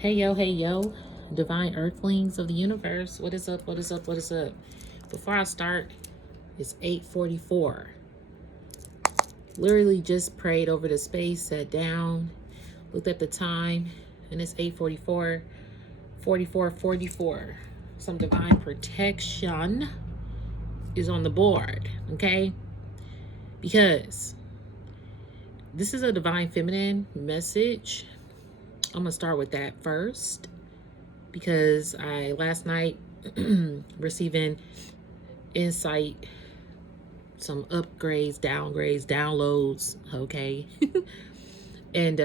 Hey yo, divine earthlings of the universe. What is up? What is up? What is up? Before I start, it's 8:44. Literally just prayed over the space, sat down, looked at the time, and it's 8:44, 44. Some divine protection is on the board, okay? Because this is a divine feminine message. I'm gonna start with that first because I last night receiving insight, some upgrades, downgrades, downloads, okay? And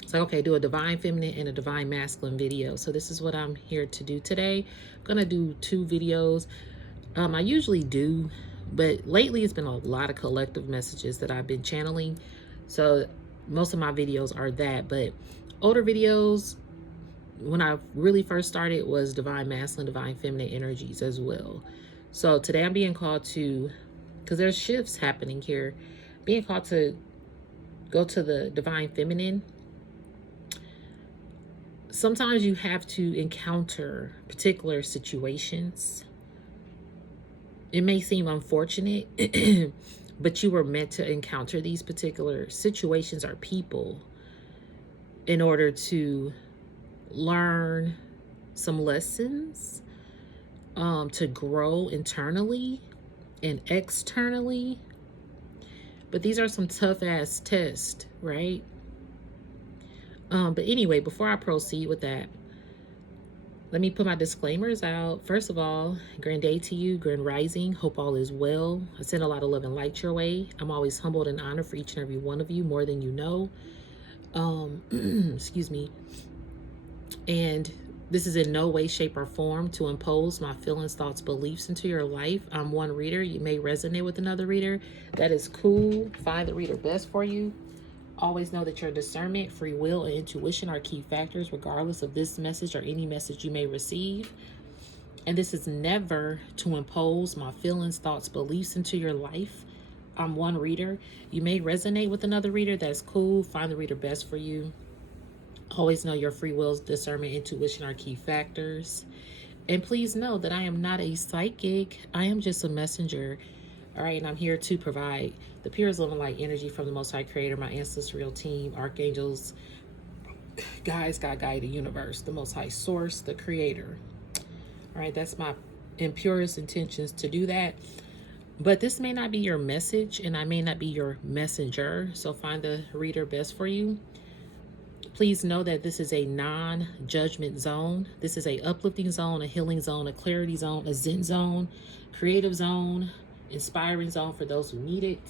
it's like, okay, do a divine feminine and a divine masculine video. So this is what I'm here to do today. I'm gonna do 2 videos. I usually do, but lately it's been a lot of collective messages that I've been channeling. So most of my videos are that, but older videos, when I really first started, was divine masculine, divine feminine energies as well. So today I'm being called to, because there's shifts happening here, being called to go to the divine feminine. Sometimes you have to encounter particular situations. It may seem unfortunate, but you were meant to encounter these particular situations or people in order to learn some lessons, to grow internally and externally. But these are some tough ass tests, right? But anyway, before I proceed with that, let me put my disclaimers out. First of all, grand day to you, grand rising. Hope all is well. I send a lot of love and light your way. I'm always humbled and honored for each and every one of you, more than you know. Excuse me. And this is in no way, shape, or form to impose my feelings, thoughts, beliefs into your life. I'm one reader. You may resonate with another reader. That is cool. Find the reader best for you. Always know that your discernment, free will, and intuition are key factors regardless of this message or any message you may receive. And this is never to impose my feelings, thoughts, beliefs into your life. I'm one reader. You may resonate with another reader. That's cool. Find the reader best for you. Always know your free will, discernment, intuition are key factors. And please know that I am not a psychic. I am just a messenger. All right, and I'm here to provide the purest love and light energy from the Most High Creator, my ancestral team, archangels, guides, God, guide the universe, the Most High Source, the Creator. All right, that's my purest intentions to do that. But this may not be your message, and I may not be your messenger. So find the reader best for you. Please know that this is a non-judgment zone. This is a uplifting zone, a healing zone, a clarity zone, a zen zone, creative zone, inspiring zone for those who need it.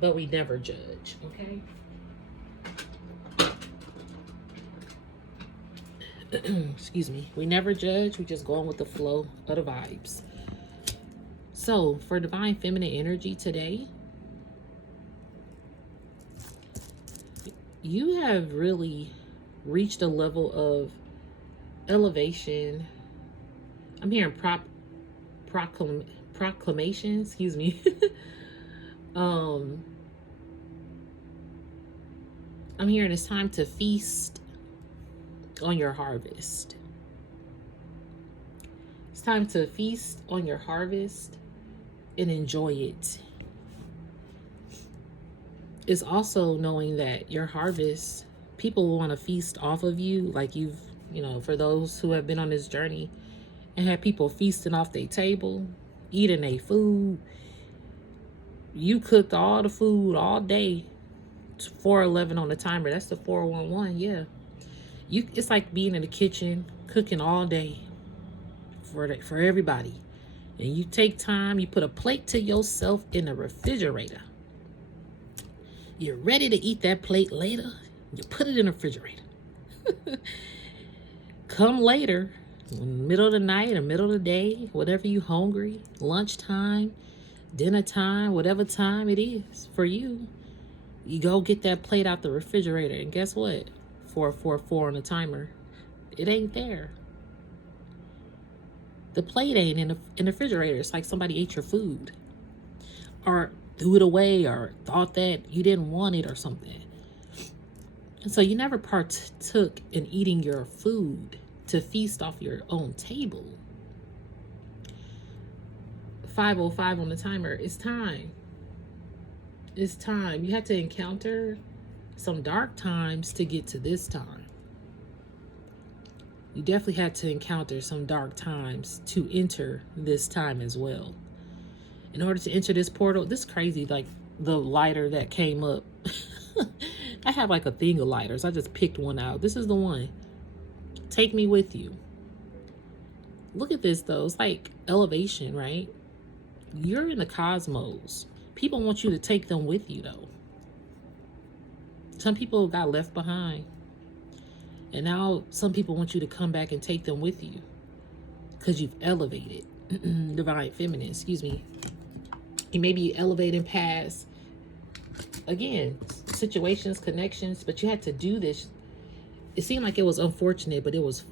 But we never judge, okay? Excuse me. We never judge. We just go on with the flow of the vibes. So for divine feminine energy today, you have really reached a level of elevation. I'm hearing proclamation, excuse me. I'm hearing it's time to feast on your harvest. It's time to feast on your harvest and enjoy it. It's also knowing that your harvest, people will want to feast off of you. Like you know, for those who have been on this journey and had people feasting off their table, eating their food. You cooked all the food all day. 4:11 on the timer. That's the 411. Yeah. It's like being in the kitchen, cooking all day for everybody. And you take time, you put a plate to yourself in the refrigerator. You're ready to eat that plate later. You put it in the refrigerator. Come later, middle of the night or middle of the day, whatever you hungry, lunchtime, dinner time, whatever time it is for you, you go get that plate out the refrigerator. And guess what? 444 on the timer. It ain't there. The plate ain't in the refrigerator. It's like somebody ate your food. Or threw it away or thought that you didn't want it or something. And so you never partook in eating your food to feast off your own table. 5:05 on the timer. It's time. It's time. You had to encounter some dark times to get to this time. You definitely had to encounter some dark times to enter this time as well. In order to enter this portal, this is crazy, like the lighter that came up. I have like a thing of lighters. I just picked one out. This is the one. Take me with you. Look at this though. It's like elevation, right? You're in the cosmos. People want you to take them with you though. Some people got left behind. And now some people want you to come back and take them with you because you've elevated. Divine feminine, excuse me. You may be elevating past, again, situations, connections, but you had to do this. It seemed like it was unfortunate, but it was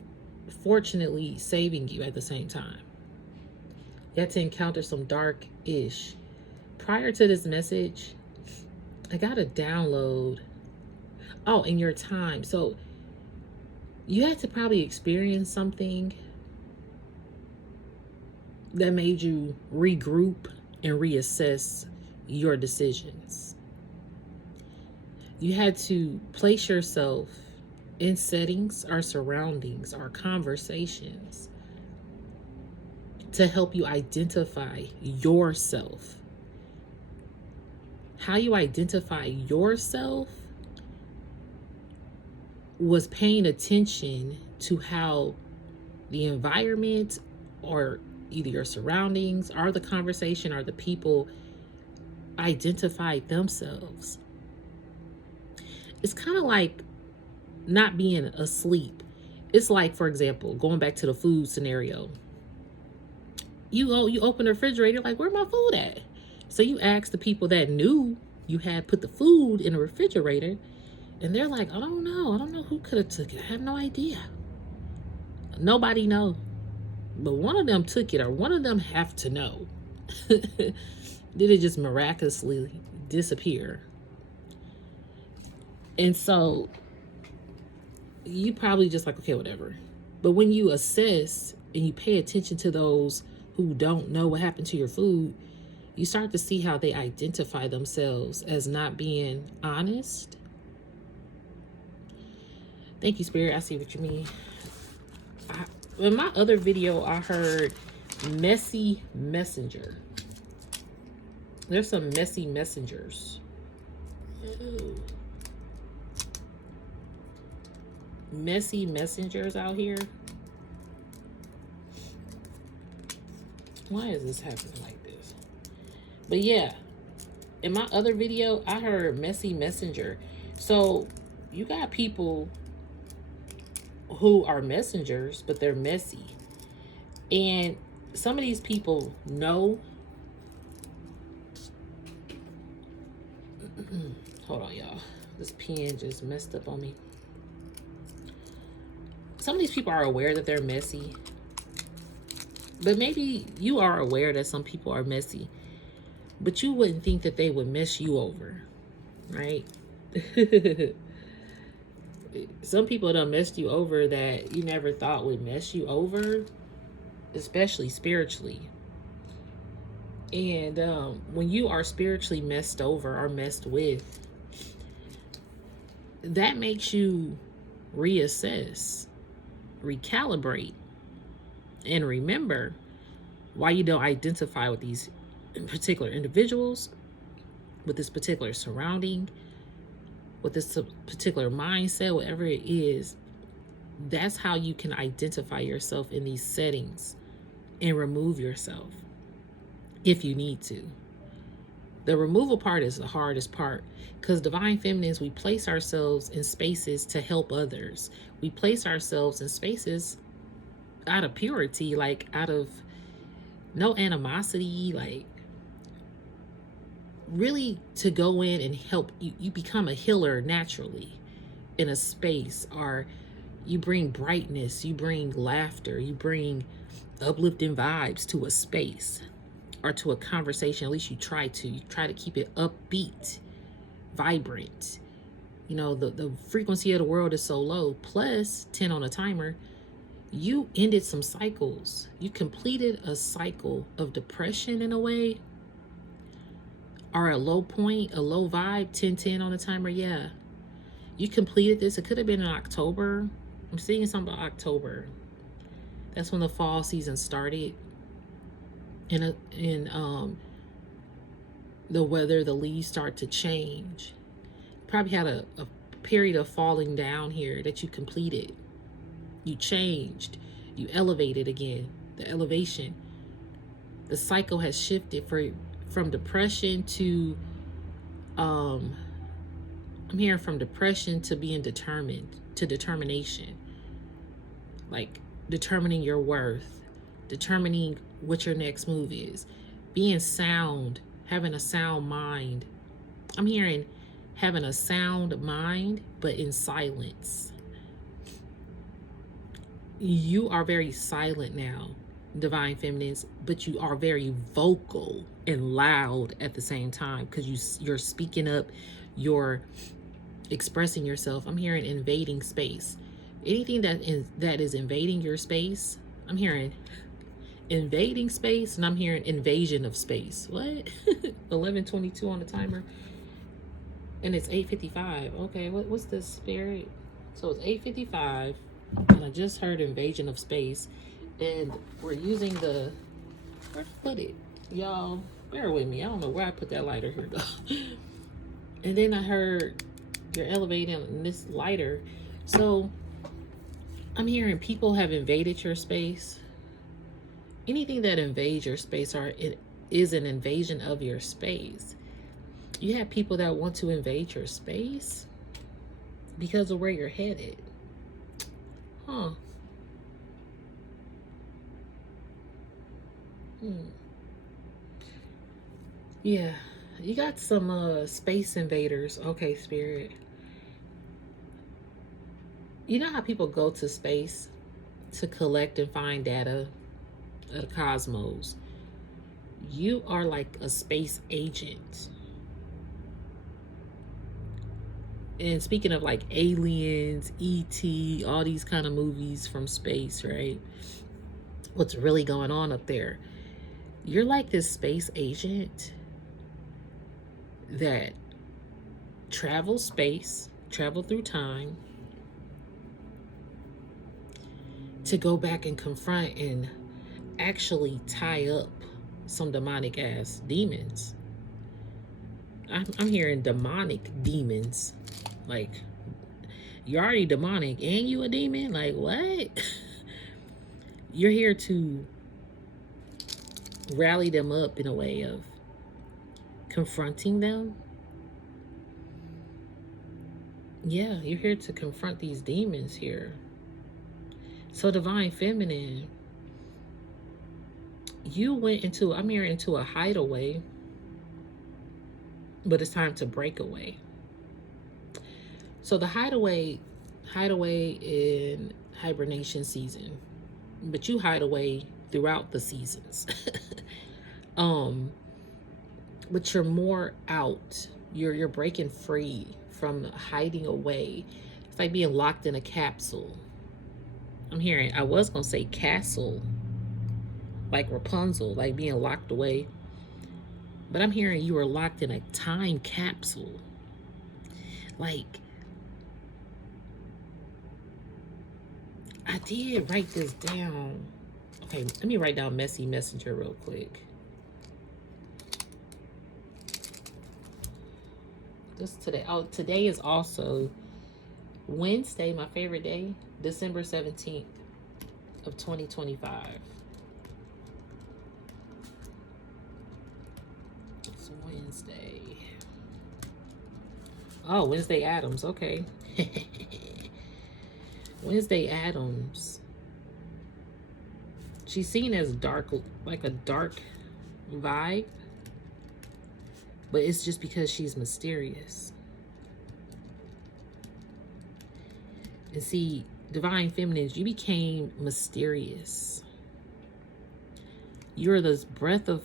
fortunately saving you at the same time. You had to encounter some dark-ish. Prior to this message, I got a download. Oh, in your time. So you had to probably experience something that made you regroup and reassess your decisions. You had to place yourself in settings or surroundings or conversations to help you identify yourself. How you identify yourself was paying attention to how the environment or either your surroundings or the conversation or the people identified themselves. It's kind of like not being asleep. It's like, for example, going back to the food scenario. You open the refrigerator, like, where my food at? So you ask the people that knew you had put the food in the refrigerator, and they're like, I don't know who could have took it. I have no idea. Nobody know. But one of them took it, or one of them have to know. Did it just miraculously disappear? And so you probably just like, okay, whatever. But when you assess and you pay attention to those who don't know what happened to your food, you start to see how they identify themselves as not being honest. Thank you, Spirit. I see what you mean. In my other video, I heard messy messenger. There's some messy messengers. Ooh. Messy messengers out here. Why is this happening like this? But yeah, in my other video, I heard messy messenger. So you got people who are messengers, but they're messy. And some of these people know. Hold on, y'all. This pen just messed up on me. Some of these people are aware that they're messy. But maybe you are aware that some people are messy. But you wouldn't think that they would mess you over. Right? Some people done messed you over that you never thought would mess you over. Especially spiritually. And when you are spiritually messed over or messed with, that makes you reassess, recalibrate, and remember why you don't identify with these particular individuals, with this particular surrounding, with this particular mindset, whatever it is. That's how you can identify yourself in these settings and remove yourself if you need to. The removal part is the hardest part, because Divine Feminines, we place ourselves in spaces to help others. We place ourselves in spaces out of purity, like out of no animosity, like really to go in and help you. You become a healer naturally in a space, or you bring brightness, you bring laughter, you bring uplifting vibes to a space or to a conversation. At least you try to keep it upbeat, vibrant, You know, the frequency of the world is so low, plus 10 on a timer. You ended some cycles. You completed a cycle of depression in a way, or a low point, a low vibe, 10-10 on the timer. Yeah. You completed this. It could have been in October. I'm seeing something about October. That's when the fall season started. In the weather, the leaves start to change. Probably had a period of falling down here that you completed. You changed. You elevated again. The elevation. The cycle has shifted from depression to I'm hearing from depression to being determined, to determination. Like determining your worth, determining what your next move is, being sound, having a sound mind. I'm hearing having a sound mind, but in silence. You are very silent now, divine feminines, but you are very vocal and loud at the same time, because you're speaking up, you're expressing yourself. I'm hearing invading space. Anything that is invading your space, I'm hearing invading space, and I'm hearing invasion of space. What? 11:22 on the timer, and it's 8:55. Okay, what's the spirit? So it's 8:55, and I just heard invasion of space, and we're using the, where to put it, y'all? Bear with me. I don't know where I put that lighter. Here go. And then I heard you're elevating this lighter. So I'm hearing people have invaded your space. Anything that invades your space, or it is an invasion of your space. You have people that want to invade your space because of where you're headed. Huh. Yeah. You got some space invaders. Okay, spirit. You know how people go to space to collect and find data of the cosmos? You are like a space agent. And speaking of like aliens, ET, all these kind of movies from space, right? What's really going on up there? You're like this space agent that travels space, travel through time, to go back and confront and actually tie up some demonic ass demons. I'm hearing demonic demons. Like, you're already demonic and you a demon? Like, what? You're here to rally them up in a way of confronting them. Yeah, you're here to confront these demons here. So divine feminine, you went into, I'm hearing, into a hideaway, but it's time to break away. So the hideaway in hibernation season, but you hide away throughout the seasons. But you're more out. You're breaking free from hiding away. It's like being locked in a capsule. I'm hearing, I was gonna say castle, like Rapunzel, like being locked away. But I'm hearing you were locked in a time capsule. Like, I did write this down. Okay, let me write down messy messenger real quick. Just today. Oh, today is also Wednesday, my favorite day, December 17th of 2025. It's Wednesday. Oh, Wednesday Addams. Okay. Wednesday Addams. She's seen as dark, like a dark vibe, but it's just because she's mysterious. And see, divine feminines, you became mysterious. You're this breath of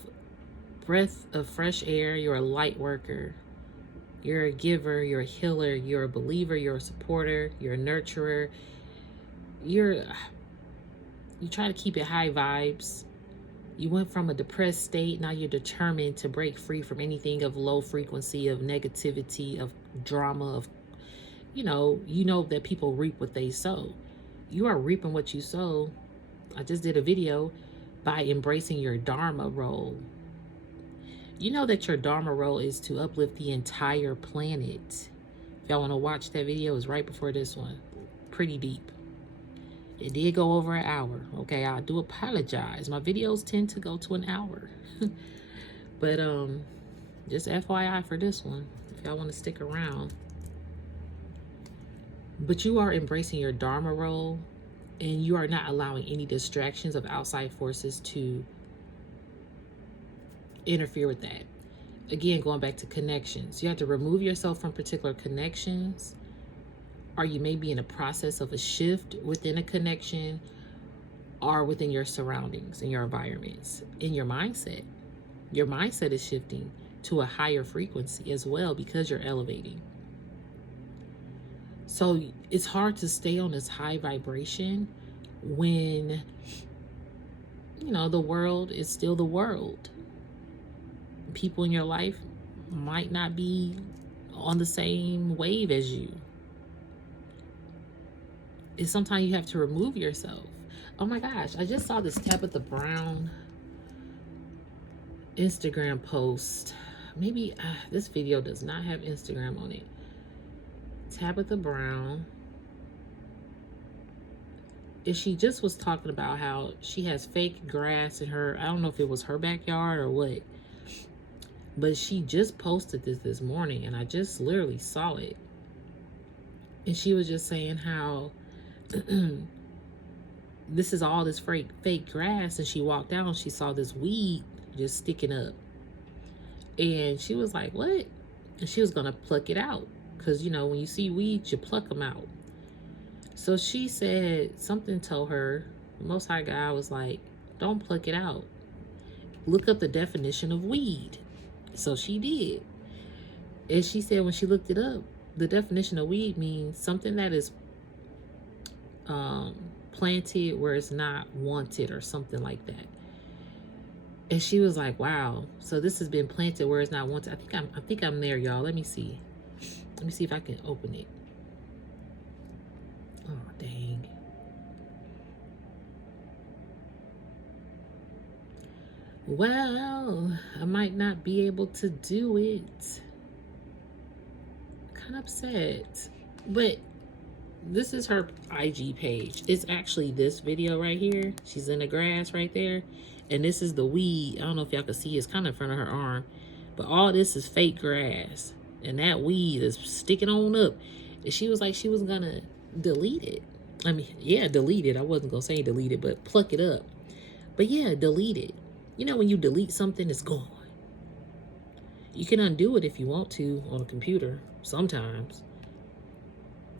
fresh air. You're a light worker. You're a giver, you're a healer, you're a believer, you're a supporter, you're a nurturer. You try to keep it high vibes. You went from a depressed state, now you're determined to break free from anything of low frequency, of negativity, of drama, of you know that people reap what they sow. You are reaping what you sow. I just did a video by embracing your Dharma role. You know that your Dharma role is to uplift the entire planet. If y'all want to watch that video, it's right before this one. Pretty deep. It did go over an hour. Okay, I do apologize. My videos tend to go to an hour. But just FYI for this one, if y'all want to stick around. But you are embracing your Dharma role, and you are not allowing any distractions of outside forces to interfere with that. Again, going back to connections, you have to remove yourself from particular connections, or you may be in a process of a shift within a connection or within your surroundings and your environments. In your mindset is shifting to a higher frequency as well because you're elevating. So it's hard to stay on this high vibration when, the world is still the world. People in your life might not be on the same wave as you. It's sometimes you have to remove yourself. Oh my gosh, I just saw this Tabitha Brown Instagram post. Maybe this video does not have Instagram on it. Tabitha Brown. And she just was talking about how she has fake grass in her, I don't know if it was her backyard or what, but she just posted this morning and I just literally saw it. And she was just saying how this is all this fake grass, and she walked out and she saw this weed just sticking up. And she was like, what? And she was going to pluck it out. Because, when you see weeds, you pluck them out. So she said, something told her, the Most High God was like, don't pluck it out. Look up the definition of weed. So she did. And she said when she looked it up, the definition of weed means something that is planted where it's not wanted or something like that. And she was like, wow, so this has been planted where it's not wanted. I think I'm there, y'all. Let me see if I can open it. Oh, dang. Well, I might not be able to do it. Kind of upset. But this is her IG page. It's actually this video right here. She's in the grass right there. And this is the weed. I don't know if y'all can see. It's kind of in front of her arm. But all this is fake grass. And that weed is sticking on up. And she was like she was going to delete it. I mean, yeah, delete it. I wasn't going to say delete it, but pluck it up. But yeah, delete it. When you delete something, it's gone. You can undo it if you want to on a computer sometimes.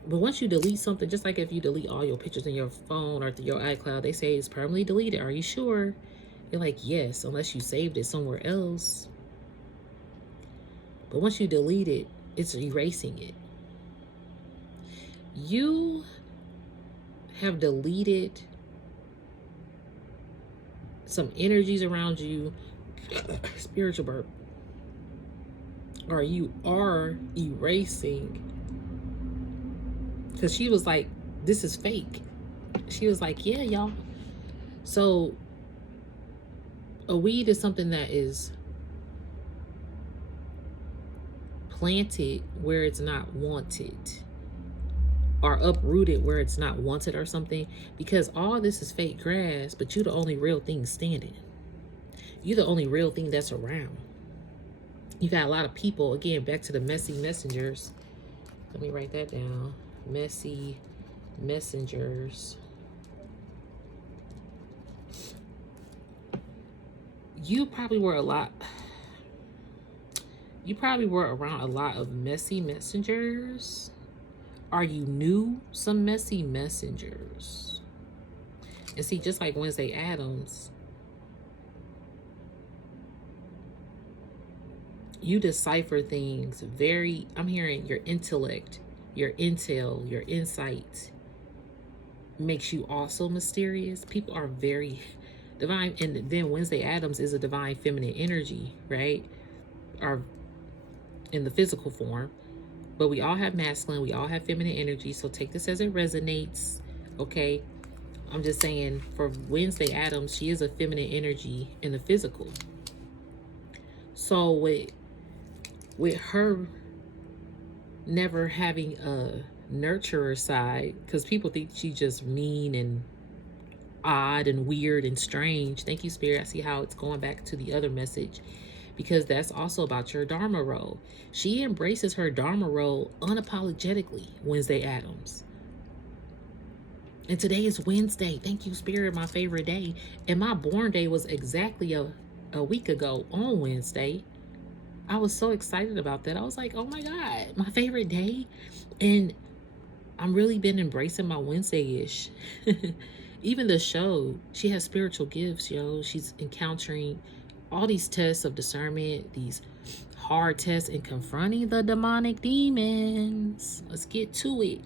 But once you delete something, just like if you delete all your pictures in your phone or your iCloud, they say it's permanently deleted. Are you sure? You're like, yes, unless you saved it somewhere else. But once you delete it, it's erasing it. You have deleted some energies around you, spiritual burp, or you are erasing. Because she was like, this is fake. She was like, yeah, y'all. So a weed is something that is planted where it's not wanted, or uprooted where it's not wanted or something. Because all this is fake grass, but you're the only real thing standing. You're the only real thing that's around. You got a lot of people, again, back to the messy messengers. Let me write that down. Messy messengers. You probably were around a lot of messy messengers, or you knew some messy messengers. And see, just like Wednesday Addams, You decipher things very, I'm hearing your intellect, your intel, your insight makes you also mysterious. People are very divine. And then Wednesday Adams is a divine feminine energy, right? Or in the physical form. But we all have masculine, we all have feminine energy. So take this as it resonates. Okay. I'm just saying for Wednesday Adams, she is a feminine energy in the physical. So with her never having a nurturer side, because people think she's just mean and odd and weird and strange. Thank you, Spirit. I see how it's going back to the other message, because that's also about your Dharma role. She embraces her Dharma role unapologetically, Wednesday Adams. And today is Wednesday. Thank you, Spirit, my favorite day. And my born day was exactly a week ago on Wednesday. I was so excited about that. I was like, oh my God, my favorite day. And I'm really been embracing my Wednesday-ish. Even the show, she has spiritual gifts, yo. She's encountering all these tests of discernment, these hard tests, and confronting the demonic demons. Let's get to it.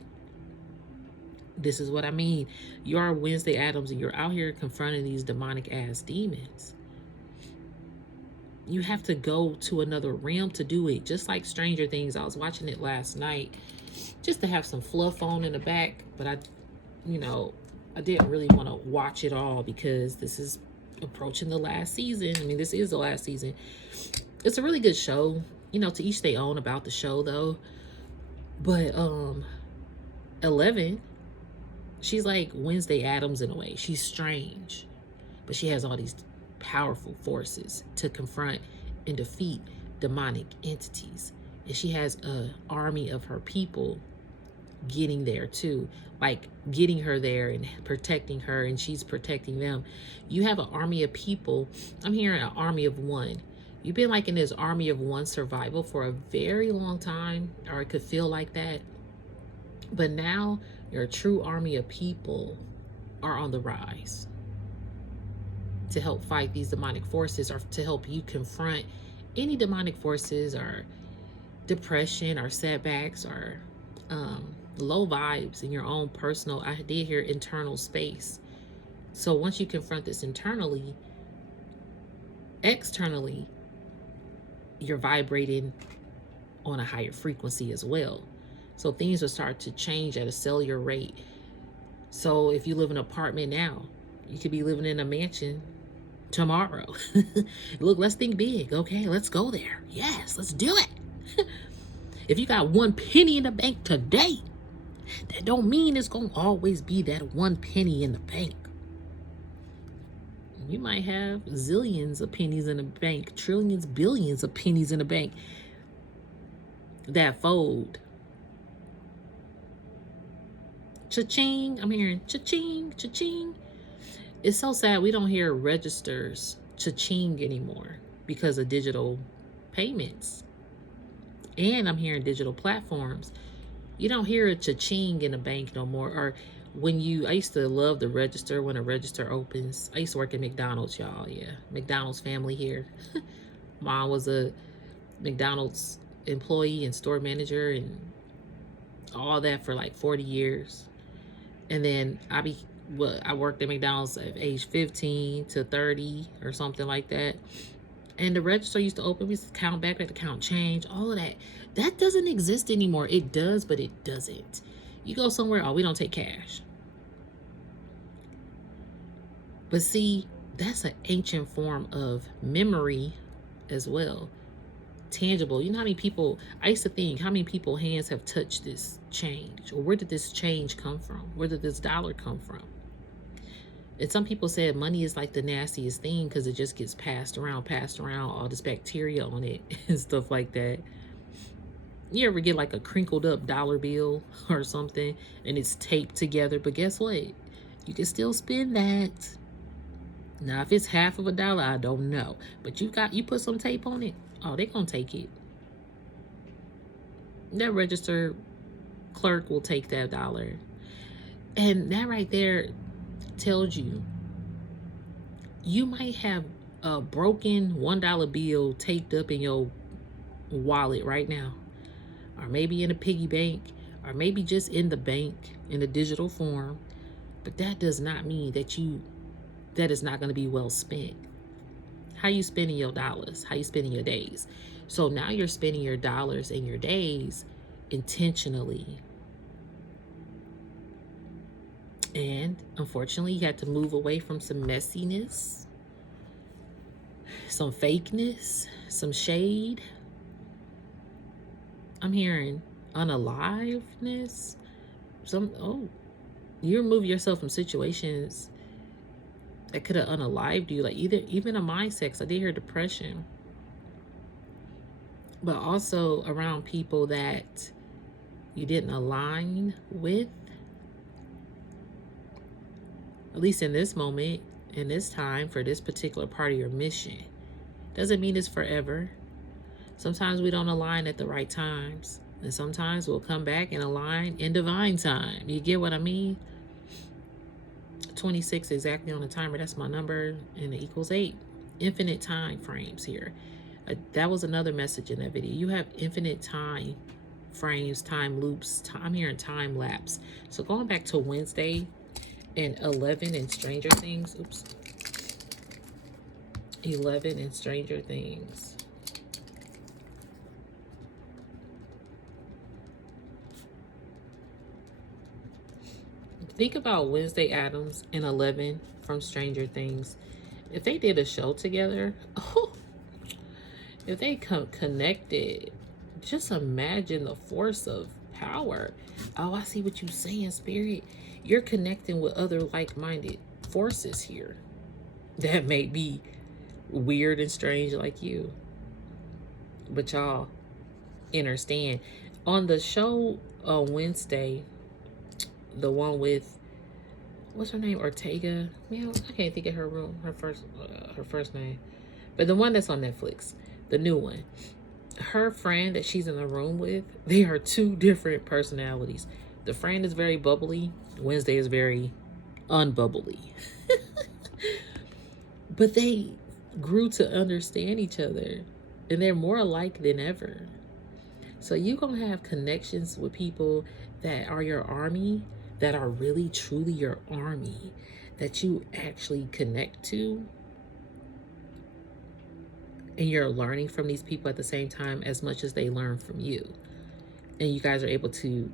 This is what I mean. You are Wednesday Adams, and you're out here confronting these demonic ass demons. You have to go to another realm to do it. Just like Stranger Things. I was watching it last night just to have some fluff on in the back. But I didn't really want to watch it all because this is approaching the last season. I mean, this is the last season. It's a really good show. To each their own about the show, though. But 11, she's like Wednesday Addams in a way. She's strange, but she has all these powerful forces to confront and defeat demonic entities. And she has an army of her people getting there too, like getting her there and protecting her, and she's protecting them. You have an army of people. I'm hearing an army of one. You've been like in this army of one survival for a very long time, or it could feel like that. But now your true army of people are on the rise to help fight these demonic forces, or to help you confront any demonic forces or depression or setbacks or low vibes in your own personal, I did hear internal space. So once you confront this internally, externally, you're vibrating on a higher frequency as well. So things will start to change at a cellular rate. So if you live in an apartment now, you could be living in a mansion tomorrow. Look, let's think big. Okay, let's go there. Yes, let's do it. If you got 1 penny in the bank today, that don't mean it's gonna always be that 1 penny in the bank. You might have zillions of pennies in the bank, trillions, billions of pennies in the bank that fold. Cha-ching. I'm hearing cha-ching, cha-ching. It's so sad we don't hear registers cha-ching anymore because of digital payments. And I'm hearing digital platforms. You don't hear a cha-ching in a bank no more. Or when I used to love the register when a register opens. I used to work at McDonald's, y'all. Yeah, McDonald's family here. Mom was a McDonald's employee and store manager and all that for like 40 years. And then I worked at McDonald's at age 15 to 30 or something like that. And the register used to open, we used to count back, we had to count change, all of that. That doesn't exist anymore. It does, but it doesn't. You go somewhere, we don't take cash. But see, that's an ancient form of memory as well. Tangible. You know how many people, I used to think, how many people hands have touched this change? Or where did this change come from? Where did this dollar come from? And some people said money is like the nastiest thing because it just gets passed around, all this bacteria on it and stuff like that. You ever get like a crinkled up dollar bill or something and it's taped together? But guess what? You can still spend that. Now, if it's half of $1, I don't know. But you put some tape on it. Oh, they're going to take it. That register clerk will take that dollar. And that right there tells you might have a broken $1 bill taped up in your wallet right now, or maybe in a piggy bank, or maybe just in the bank in a digital form. But that does not mean that is not going to be well spent. How you spending your dollars? How you spending your days? So now you're spending your dollars and your days intentionally. And unfortunately, you had to move away from some messiness, some fakeness, some shade. I'm hearing unaliveness. You remove yourself from situations that could have unalived you, like even a mindset. 'Cause I did hear depression, but also around people that you didn't align with, at least in this moment, in this time, for this particular part of your mission. Doesn't mean it's forever. Sometimes we don't align at the right times, and sometimes we'll come back and align in divine time. You get what I mean? 26 exactly on the timer. That's my number, and it equals 8. Infinite time frames here. That was another message in that video. You have infinite time frames, time loops. I'm hearing time lapse. So going back to Wednesday and 11 in Stranger Things. Oops. 11 in Stranger Things. Think about Wednesday Addams and 11 from Stranger Things. If they did a show together, if they connected, just imagine the force of power. Oh, I see what you're saying, Spirit. You're connecting with other like-minded forces here that may be weird and strange like you, but y'all understand. On the show on Wednesday, the one with, what's her name, Ortega? Man, I can't think of her first name, but the one that's on Netflix, the new one. Her friend that she's in the room with, they are two different personalities. The friend is very bubbly. Wednesday is very unbubbly. But they grew to understand each other, and they're more alike than ever. So you're going to have connections with people that are your army, that are really truly your army, that you actually connect to. And you're learning from these people at the same time as much as they learn from you. And you guys are able to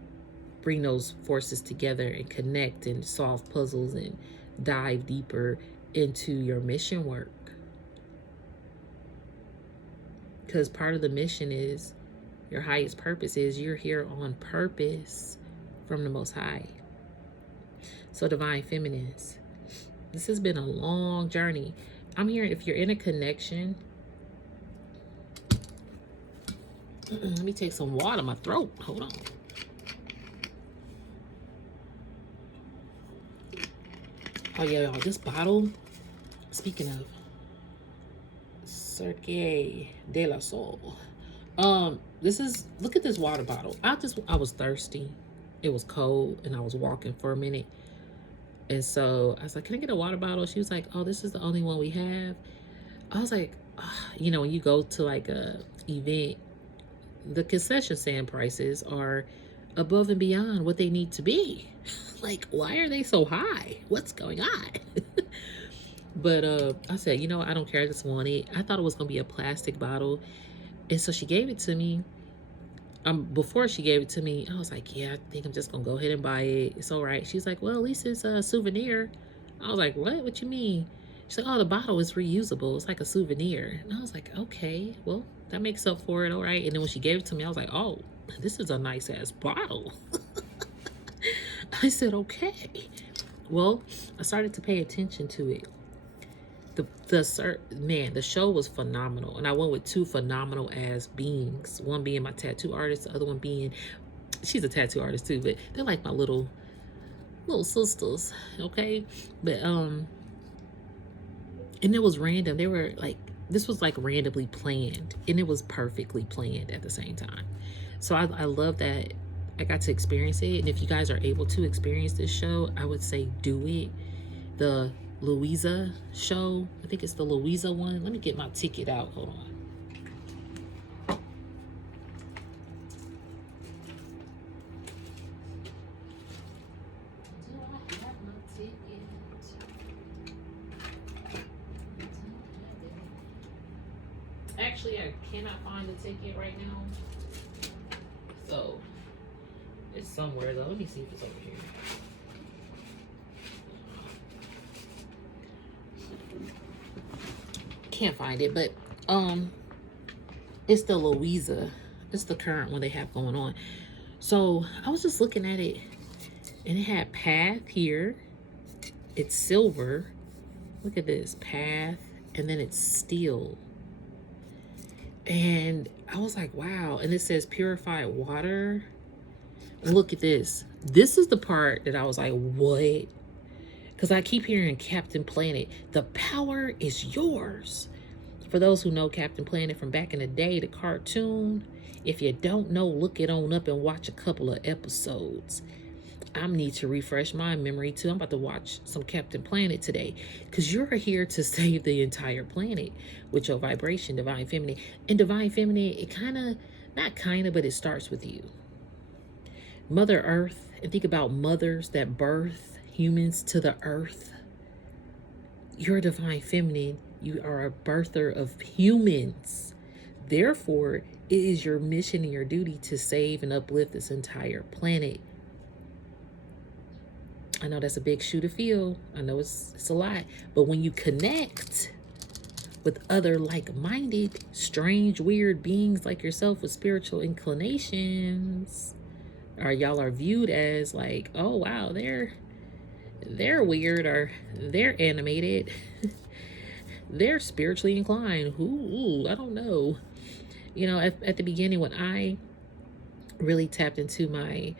bring those forces together and connect and solve puzzles and dive deeper into your mission work. Because part of the mission is, your highest purpose is, you're here on purpose from the Most High. So Divine Feminines, this has been a long journey. I'm hearing if you're in a connection, let me take some water, my throat, hold on. Oh yeah, y'all, this bottle, speaking of Cirque de la Sol, this is, look at this water bottle. I was thirsty. It was cold and I was walking for a minute. And so I was like, can I get a water bottle? She was like, oh, this is the only one we have. I was like, you know, when you go to like a event, the concession stand prices are above and beyond what they need to be. Like, why are they so high? What's going on? But I said, you know what? I don't care. I just want it. I thought it was going to be a plastic bottle. And so she gave it to me. Before she gave it to me, I was like, yeah, I think I'm just going to go ahead and buy it. It's all right. She's like, well, at least it's a souvenir. I was like, what? What you mean? She's like, oh, the bottle is reusable. It's like a souvenir. And I was like, okay, well, that makes up for it. All right. And then when she gave it to me, I was like, oh, this is a nice ass bottle. I said, okay. Well, I started to pay attention to it. The show was phenomenal. And I went with two phenomenal ass beings. One being my tattoo artist, the other one being, she's a tattoo artist too, but they're like my little sisters. Okay. But, and it was random. They were like, this was like randomly planned, and it was perfectly planned at the same time. So I love that I got to experience it. And if you guys are able to experience this show, I would say do it. The Louisa show, I think it's the Louisa one. Let me get my ticket out. Hold on. Actually, I cannot find the ticket right now. So it's somewhere though. Let me see if it's over here. Can't find it, but it's the Louisa. It's the current one they have going on. So I was just looking at it, and it had path here. It's silver. Look at this, path, and then it's steel. And I was like, wow. And it says purified water. And look at this. This is the part that I was like, what? Because I keep hearing Captain Planet, the power is yours. For those who know Captain Planet from back in the day, the cartoon, if you don't know, look it on up and watch a couple of episodes. I need to refresh my memory too. I'm about to watch some Captain Planet today, because you're here to save the entire planet with your vibration, Divine Feminine. And Divine Feminine, it but it starts with you. Mother Earth, and think about mothers that birth humans to the earth. You're Divine Feminine. You are a birther of humans. Therefore, it is your mission and your duty to save and uplift this entire planet. I know that's a big shoe to feel. I know it's a lot. But when you connect with other like-minded, strange, weird beings like yourself with spiritual inclinations, or y'all are viewed as like, oh wow, they're weird, or they're animated, they're spiritually inclined. Ooh, I don't know. You know, at the beginning, when I really tapped into my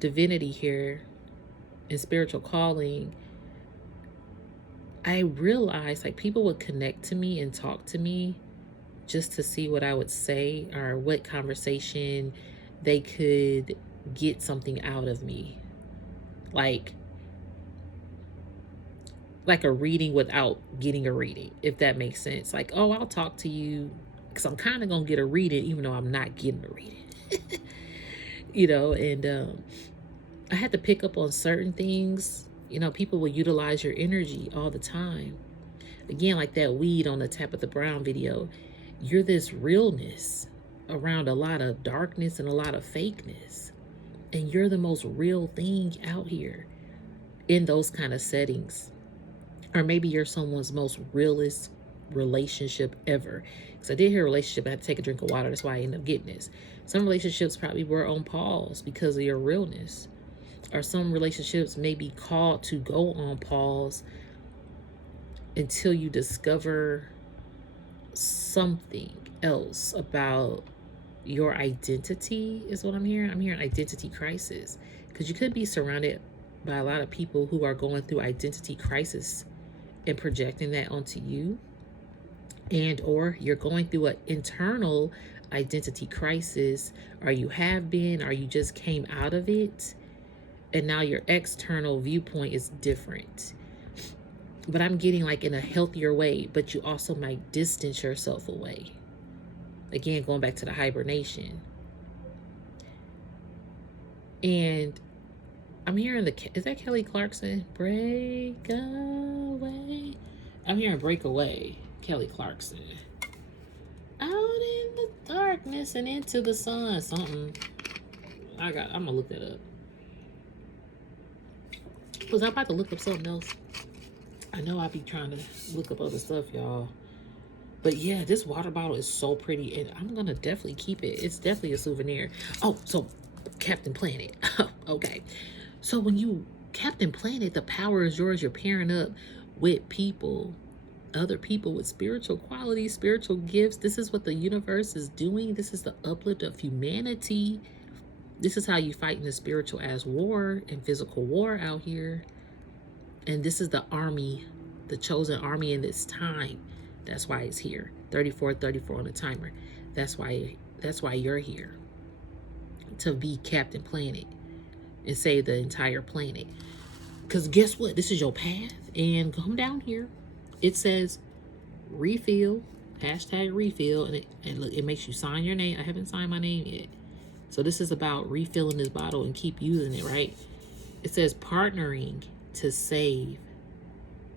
divinity here and spiritual calling, I realized like people would connect to me and talk to me just to see what I would say or what conversation they could get something out of me. Like a reading without getting a reading, if that makes sense. Like, oh, I'll talk to you because I'm kind of going to get a reading even though I'm not getting a reading. You know, and I had to pick up on certain things. You know, people will utilize your energy all the time. Again, like that weed on the Tabitha Brown video. You're this realness around a lot of darkness and a lot of fakeness. And you're the most real thing out here in those kind of settings. Or maybe you're someone's most realest relationship ever. Because I did hear a relationship, I had to take a drink of water. That's why I ended up getting this. Some relationships probably were on pause because of your realness. Or some relationships may be called to go on pause until you discover something else about your identity, is what I'm hearing. I'm hearing identity crisis. Because you could be surrounded by a lot of people who are going through identity crisis and projecting that onto you. And or you're going through an internal identity crisis, or you have been, or you just came out of it. And now your external viewpoint is different. But I'm getting like in a healthier way, but you also might distance yourself away. Again, going back to the hibernation. And I'm hearing is that Kelly Clarkson? Break away. I'm hearing break away, Kelly Clarkson. Out in the darkness and into the sun. Something. I'm gonna look that up. Was I about to look up something else? I know I be trying to look up other stuff, y'all. But yeah, this water bottle is so pretty, and I'm gonna definitely keep it. It's definitely a souvenir. Oh, so Captain Planet. Okay. So when you Captain Planet, the power is yours. You're pairing up with people, other people with spiritual qualities, spiritual gifts. This is what the universe is doing. This is the uplift of humanity. This is how you fight in the spiritual as war and physical war out here. And this is the army, the chosen army in this time. That's why it's here. 34 on the timer. That's why you're here. To be Captain Planet and save the entire planet. Because guess what? This is your path. And come down here. It says refill. #refill. And look, it makes you sign your name. I haven't signed my name yet. So this is about refilling this bottle and keep using it, right? It says partnering to save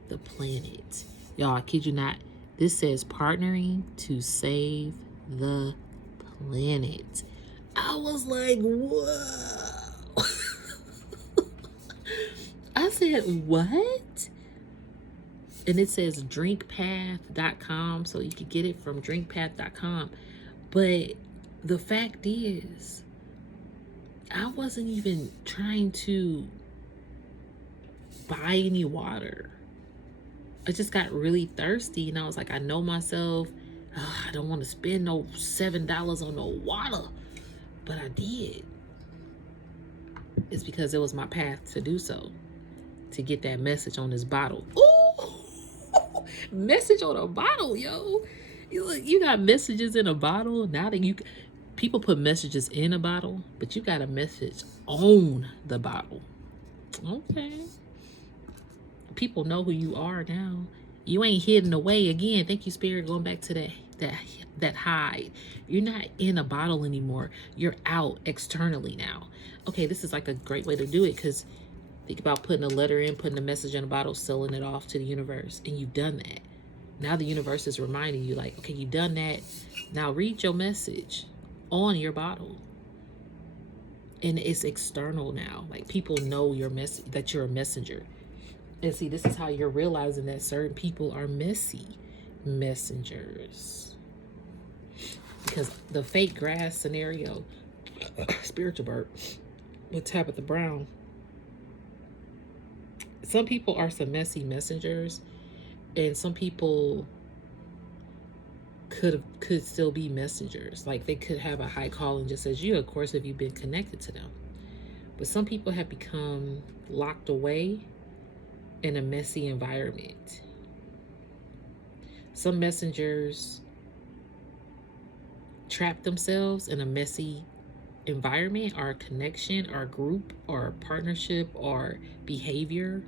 the planet. Y'all, I kid you not. This says partnering to save the planet. I was like, whoa. I said, what? And it says drinkpath.com, so you could get it from drinkpath.com. But the fact is, I wasn't even trying to buy any water. I just got really thirsty, and I was like, I know myself. I don't want to spend no $7 on no water, but I did. It's because it was my path to do so, to get that message on this bottle. Ooh, message on a bottle, yo. You got messages in a bottle. Now that people put messages in a bottle, but you got a message on the bottle. Okay. People know who you are now. You ain't hidden away again. Thank you, Spirit, going back to that hide. You're not in a bottle anymore. You're out externally now. Okay, this is like a great way to do it, because think about putting a letter in, putting a message in a bottle, selling it off to the universe, and you've done that. Now the universe is reminding you, like, okay, you've done that. Now read your message on your bottle. And it's external now. Like, people know your message, that you're a messenger. And see, this is how you're realizing that certain people are messy messengers. Because the fake grass scenario, spiritual bird, with Tabitha Brown, some people are some messy messengers, and some people could still be messengers. Like, they could have a high calling just as you, of course, if you've been connected to them. But some people have become locked away in a messy environment. Some messengers trap themselves in a messy environment, or connection, or group, or partnership, or behavior.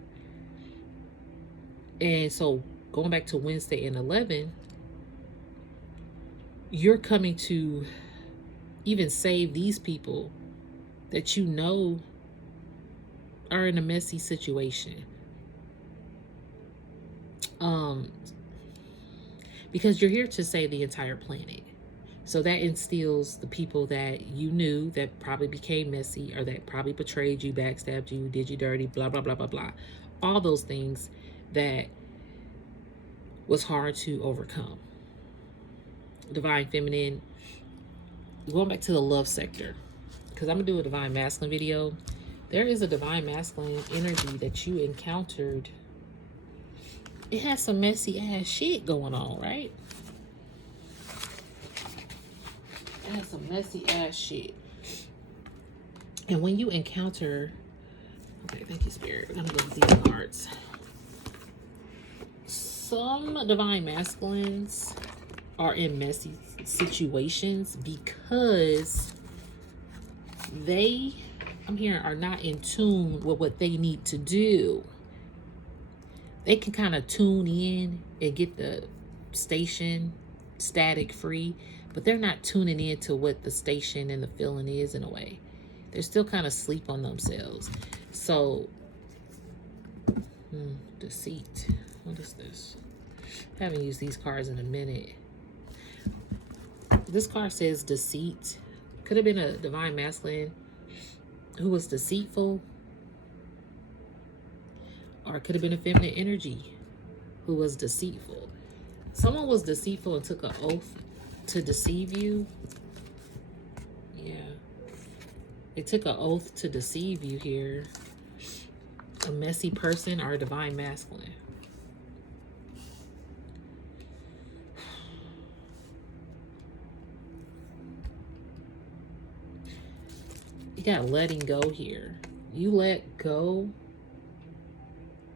And so going back to Wednesday and 11, you're coming to even save these people that you know are in a messy situation. Because you're here to save the entire planet. So that instills the people that you knew that probably became messy, or that probably betrayed you, backstabbed you, did you dirty, blah, blah, blah, blah, blah. All those things that was hard to overcome. Divine Feminine, going back to the love sector, because I'm going to do a Divine Masculine video. There is a Divine Masculine energy that you encountered. It has some messy ass shit going on, right? It has some messy ass shit. And when you encounter, okay, thank you, Spirit. I'm gonna go with these cards. Some Divine Masculines are in messy situations because they, I'm hearing, are not in tune with what they need to do. They can kind of tune in and get the station static free, but they're not tuning in to what the station and the feeling is in a way. They're still kind of asleep on themselves. So, deceit. What is this? I haven't used these cards in a minute. This card says deceit. Could have been a Divine Masculine who was deceitful, or it could have been a feminine energy who was deceitful. Someone was deceitful and took an oath to deceive you. Yeah. They took an oath to deceive you here. A messy person or a Divine Masculine. You got letting go here. You let go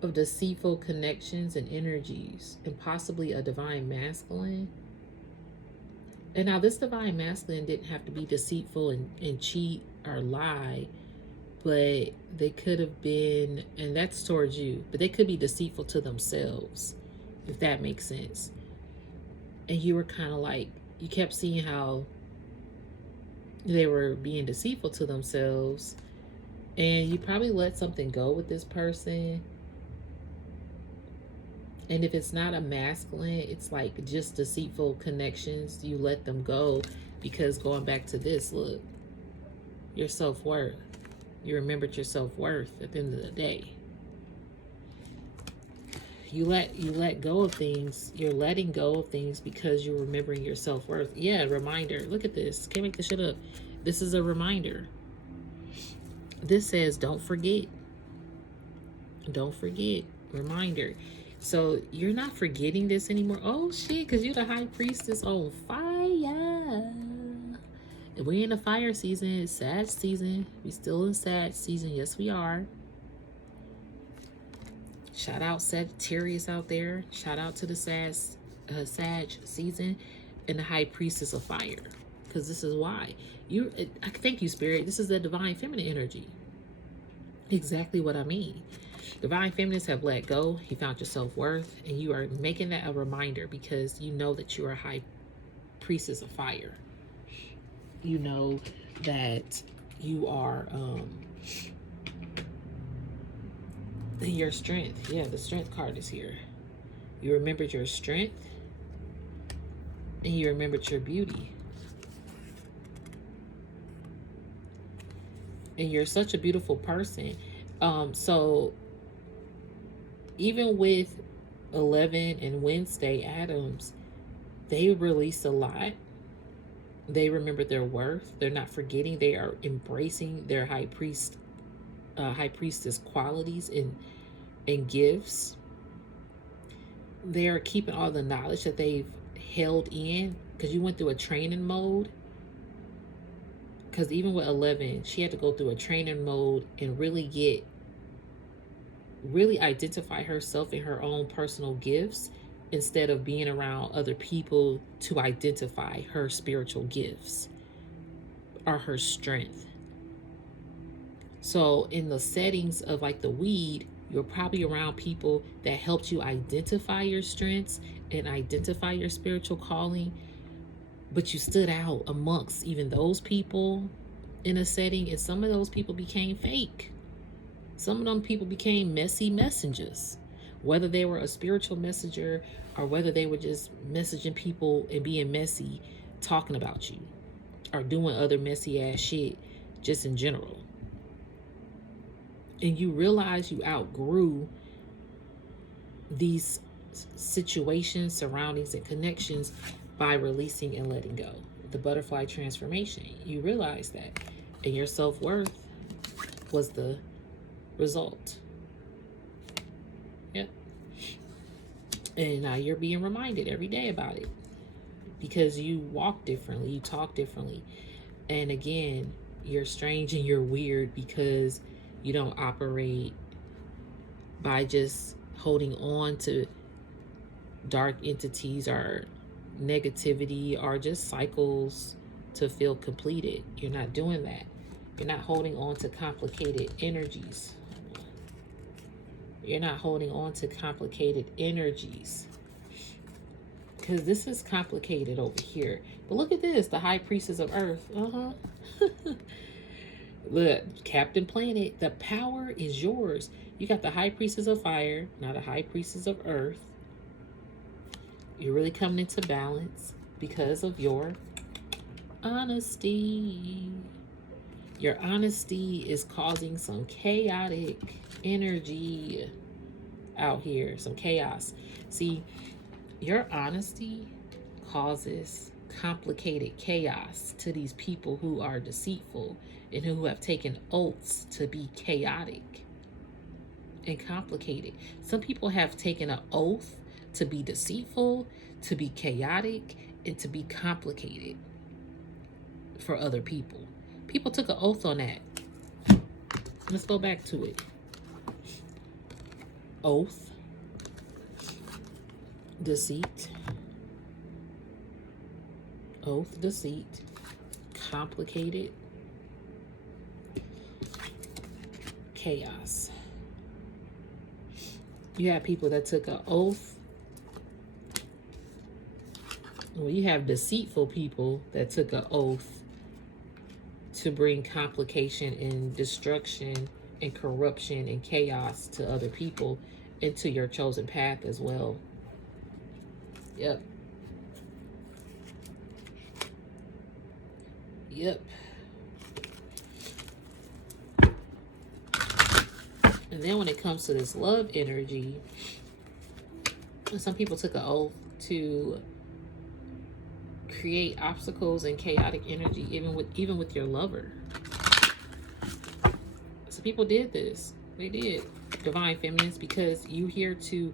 of deceitful connections and energies, and possibly a Divine Masculine. And now this Divine Masculine didn't have to be deceitful and cheat or lie, but they could have been, and that's towards you, but they could be deceitful to themselves, if that makes sense. And you were kind of like, you kept seeing how they were being deceitful to themselves, and you probably let something go with this person. And if it's not a masculine, it's like just deceitful connections, you let them go. Because going back to this, look, your self-worth. You remembered your self-worth at the end of the day. You let go of things. You're letting go of things because you're remembering your self-worth. Yeah, reminder. Look at this. Can't make this shit up. This is a reminder. This says, don't forget. Don't forget. Reminder. So you're not forgetting this anymore. Oh shit, because you're the high priestess on fire. We're in the fire season. It's Sag season. We still in Sag season. Yes, we are. Shout out Sagittarius out there. Shout out to the Sag season and the high priestess of fire. Because this is why. I thank you, Spirit. This is the divine feminine energy. Exactly what I mean. Divine feminists have let go. You found your self-worth, and you are making that a reminder because you know that you are a high priestess of fire. You know that you are your strength. Yeah, the strength card is here. You remembered your strength, and you remembered your beauty. And you're such a beautiful person. So even with 11 and Wednesday Adams, they released a lot. They remember their worth. They're not forgetting. They are embracing their high priestess qualities and gifts. They are keeping all the knowledge that they've held in, because you went through a training mode. Because even with 11, she had to go through a training mode and really identify herself in her own personal gifts, instead of being around other people to identify her spiritual gifts or her strength. So in the settings of like the weed, you're probably around people that helped you identify your strengths and identify your spiritual calling, but you stood out amongst even those people in a setting, and some of those people became fake. Some of them people became messy messengers, whether they were a spiritual messenger or whether they were just messaging people and being messy, talking about you, or doing other messy ass shit just in general. And you realize you outgrew these situations, surroundings, and connections by releasing and letting go. The butterfly transformation. You realize that. And your self-worth was the result. Yep. And now you're being reminded every day about it, because you walk differently, you talk differently. And again, you're strange and you're weird because you don't operate by just holding on to dark entities or negativity or just cycles to feel completed. You're not doing that. You're not holding on to complicated energies. You're not holding on to complicated energies, because this is complicated over here. But look at this, the high priestess of earth. Look, Captain Planet, the power is yours. You got the high priestess of fire, not a high priestess of earth. You're really coming into balance because of your honesty. Your honesty is causing some chaotic energy out here, some chaos. See, your honesty causes complicated chaos to these people who are deceitful and who have taken oaths to be chaotic and complicated. Some people have taken an oath to be deceitful, to be chaotic, and to be complicated for other people. People took an oath on that. Let's go back to it. Oath, deceit, oath, deceit, complicated, chaos. You have people that took an oath. Well, you have deceitful people that took an oath to bring complication and destruction and corruption and chaos to other people. into your chosen path as well. Yep. Yep. And then when it comes to this love energy, some people took an oath to create obstacles and chaotic energy even with your lover. So people did this. They did. Divine feminines, because you here to,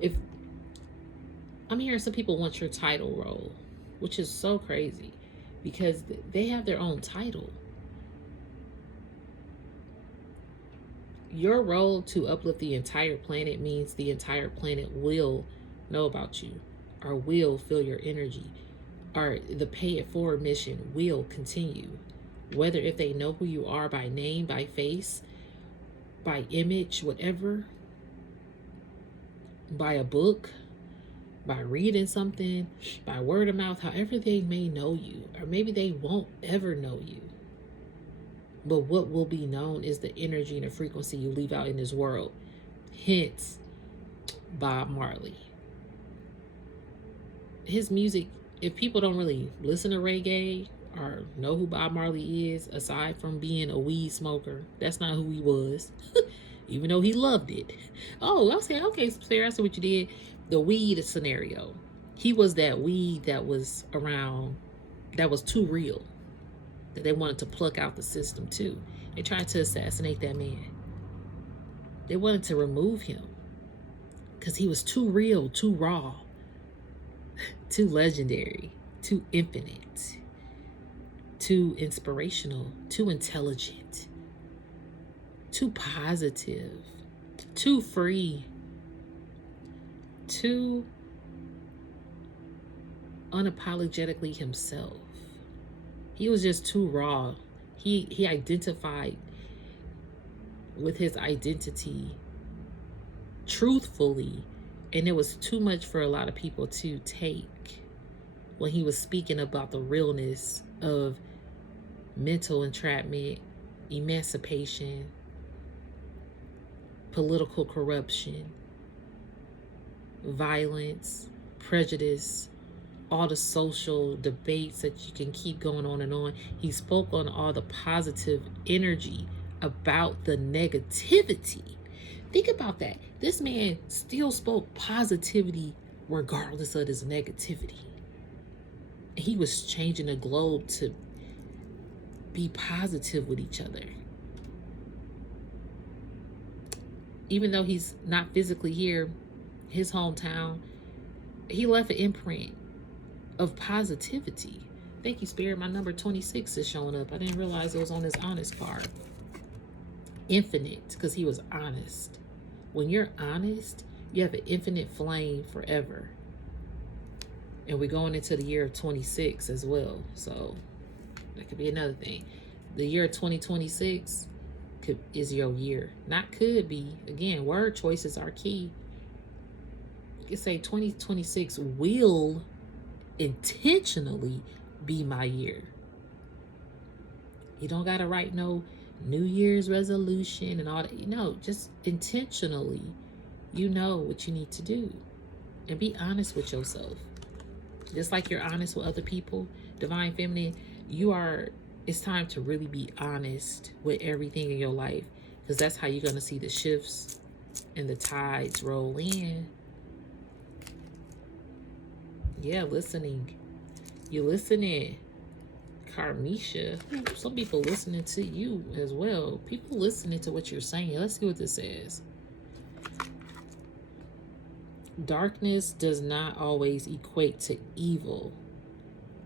if I'm hearing some people want your title role, which is so crazy because they have their own title. Your role to uplift the entire planet means the entire planet will know about you or will feel your energy, or the pay it forward mission will continue. Whether if they know who you are by name, by face, by image, whatever, by a book, by reading something, by word of mouth, however they may know you, or maybe they won't ever know you. But what will be known is the energy and the frequency you leave out in this world. Hence, Bob Marley. His music, if people don't really listen to reggae or know who Bob Marley is, aside from being a weed smoker, that's not who he was. Even though he loved it. Oh, I said, okay, Sarah, I see what you did. The weed scenario. He was that weed that was around, that was too real, that they wanted to pluck out the system too. They tried to assassinate that man. They wanted to remove him because he was too real, too raw, too legendary, too infinite, too inspirational, too intelligent, too positive, too free, too unapologetically himself. He was just too raw. He identified with his identity truthfully, and it was too much for a lot of people to take when he was speaking about the realness of mental entrapment, emancipation, political corruption, violence, prejudice, all the social debates that you can keep going on and on. He spoke on all the positive energy about the negativity. Think about that. This man still spoke positivity regardless of his negativity. He was changing the globe to be positive with each other. Even though he's not physically here, his hometown, he left an imprint of positivity. Thank you, Spirit. My number 26 is showing up. I didn't realize it was on his honest card. Infinite, because he was honest. When you're honest, you have an infinite flame forever. And we're going into the year of 26 as well. So that could be another thing. The year 2026 is your year. Not could be. Again, word choices are key. You can say 2026 will intentionally be my year. You don't got to write no New Year's resolution and all that. You know, just intentionally, you know what you need to do. And be honest with yourself. Just like you're honest with other people, Divine Feminine, it's time to really be honest with everything in your life, because that's how you're going to see the shifts and the tides roll in. Yeah, listening. You're listening. Karmisha. Some people listening to you as well. People listening to what you're saying. Let's see what this says. Darkness does not always equate to evil.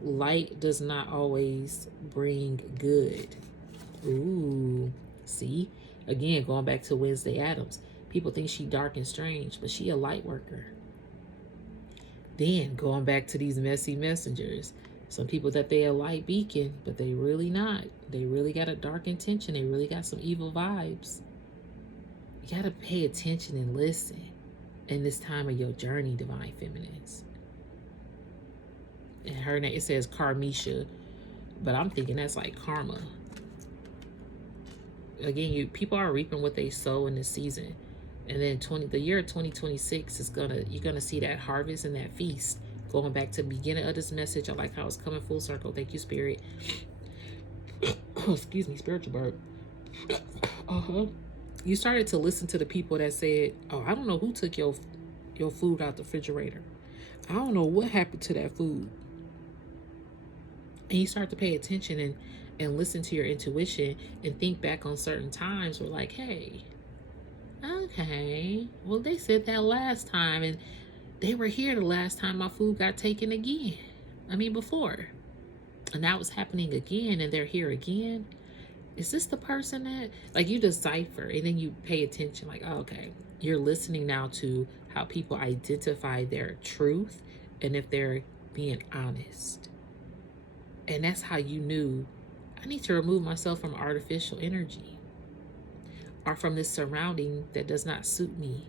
Light does not always bring good. Ooh, see? Again, going back to Wednesday Addams. People think she dark and strange, but she a light worker. Then going back to these messy messengers. Some people that they a light beacon, but they really not. They really got a dark intention. They really got some evil vibes. You got to pay attention and listen in this time of your journey, Divine Feminines. And her name, it says Karmisha, but I'm thinking that's like karma. Again, people are reaping what they sow in this season. And then the year 2026 is you're gonna see that harvest and that feast. Going back to the beginning of this message, I like how it's coming full circle. Thank you, Spirit. Excuse me, spiritual bird. You started to listen to the people that said, "Oh, I don't know who took your food out the refrigerator. I don't know what happened to that food." And you start to pay attention and listen to your intuition and think back on certain times where, like, hey, okay, well, they said that last time, and they were here the last time my food got taken again. I mean, before. And now it's happening again, and they're here again. Is this the person that, like, you decipher, and then you pay attention, like, oh, okay, you're listening now to how people identify their truth and if they're being honest. And that's how you knew, I need to remove myself from artificial energy or from this surrounding that does not suit me.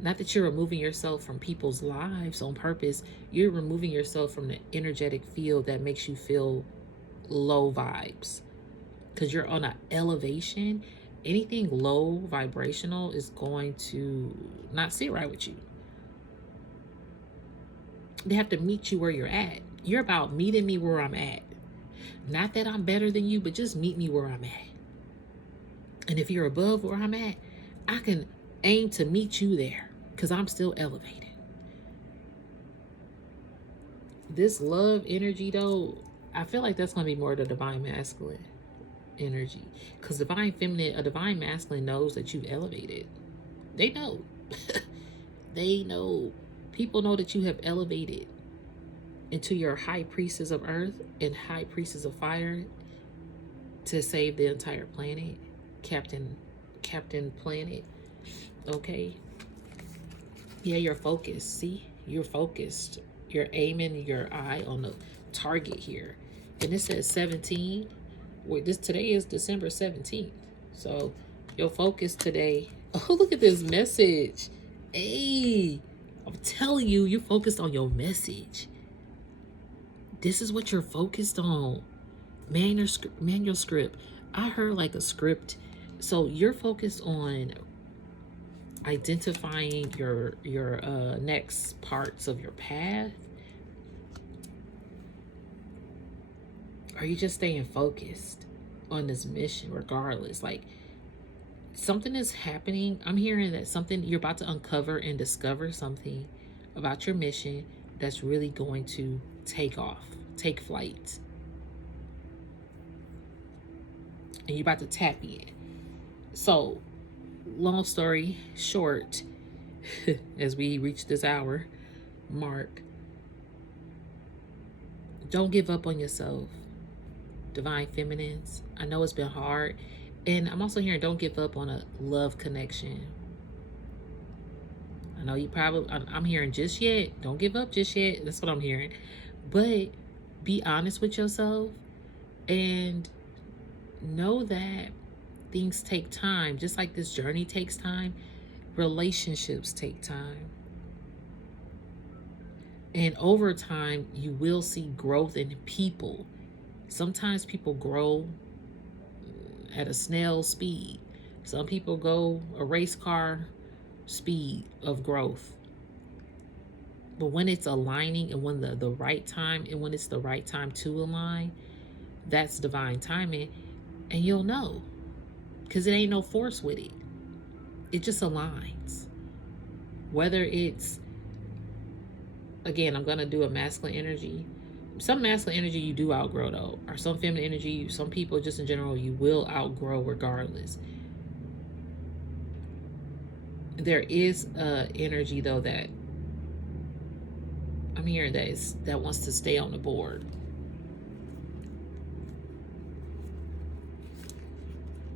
Not that you're removing yourself from people's lives on purpose. You're removing yourself from the energetic field that makes you feel low vibes. Because you're on an elevation. Anything low vibrational is going to not sit right with you. They have to meet you where you're at. You're about meeting me where I'm at. Not that I'm better than you, but just meet me where I'm at. And if you're above where I'm at, I can aim to meet you there because I'm still elevated. This love energy, though, I feel like that's going to be more the divine masculine energy. Because divine feminine, a divine masculine knows that you've elevated. They know. They know. People know that you have elevated into your high priestess of earth and high priestess of fire to save the entire planet. Captain Planet. Okay. Yeah, you're focused. See? You're focused. You're aiming your eye on the target here. And it says 17. Today is December 17th. So your focus today. Oh, look at this message. Hey, I'm telling you, you're focused on your message. This is what you're focused on. Manuscript. I heard like a script. So you're focused on identifying your next parts of your path. Are you just staying focused on this mission regardless? Like, something is happening. I'm hearing that something, you're about to uncover and discover something about your mission that's really going to take off, take flight. And you're about to tap in. So, long story short, as we reach this hour mark, don't give up on yourself, divine feminines. I know it's been hard. And I'm also hearing don't give up on a love connection. I know you probably, I'm hearing just yet. Don't give up just yet. That's what I'm hearing. But be honest with yourself and know that things take time. Just like this journey takes time, relationships take time. And over time, you will see growth in people. Sometimes people grow at a snail's speed. Some people go a race car speed of growth. But when it's aligning and when the right time and when it's the right time to align, that's divine timing. And you'll know because it ain't no force with it. It just aligns. Whether it's, again, I'm going to do a masculine energy. Some masculine energy you do outgrow though, or some feminine energy, some people just in general, you will outgrow regardless. There is energy though that I'm hearing that wants to stay on the board.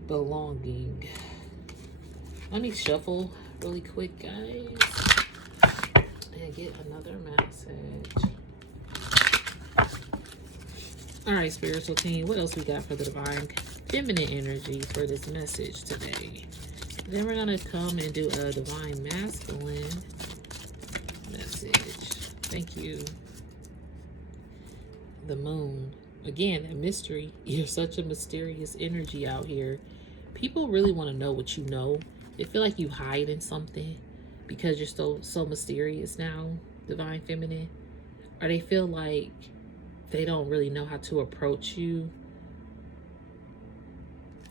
Belonging. Let me shuffle really quick, guys, and get another message. All right, spiritual team, what else we got for the divine feminine energy for this message today? Then we're going to come and do a divine masculine message. Thank you. The moon. Again, a mystery. You're such a mysterious energy out here. People really want to know what you know. They feel like you hiding something because you're so mysterious now, Divine Feminine. Or they feel like they don't really know how to approach you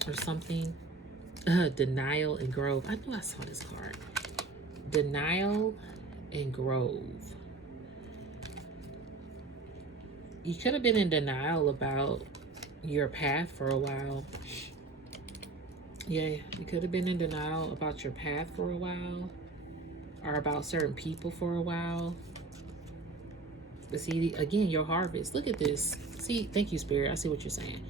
or something. Denial and growth. I knew I saw this card. Denial and growth. You could have been in denial about your path for a while. Yeah, you could have been in denial about your path for a while, or about certain people for a while. But see, again, your harvest. Look at this. See, thank you, Spirit. I see what you're saying.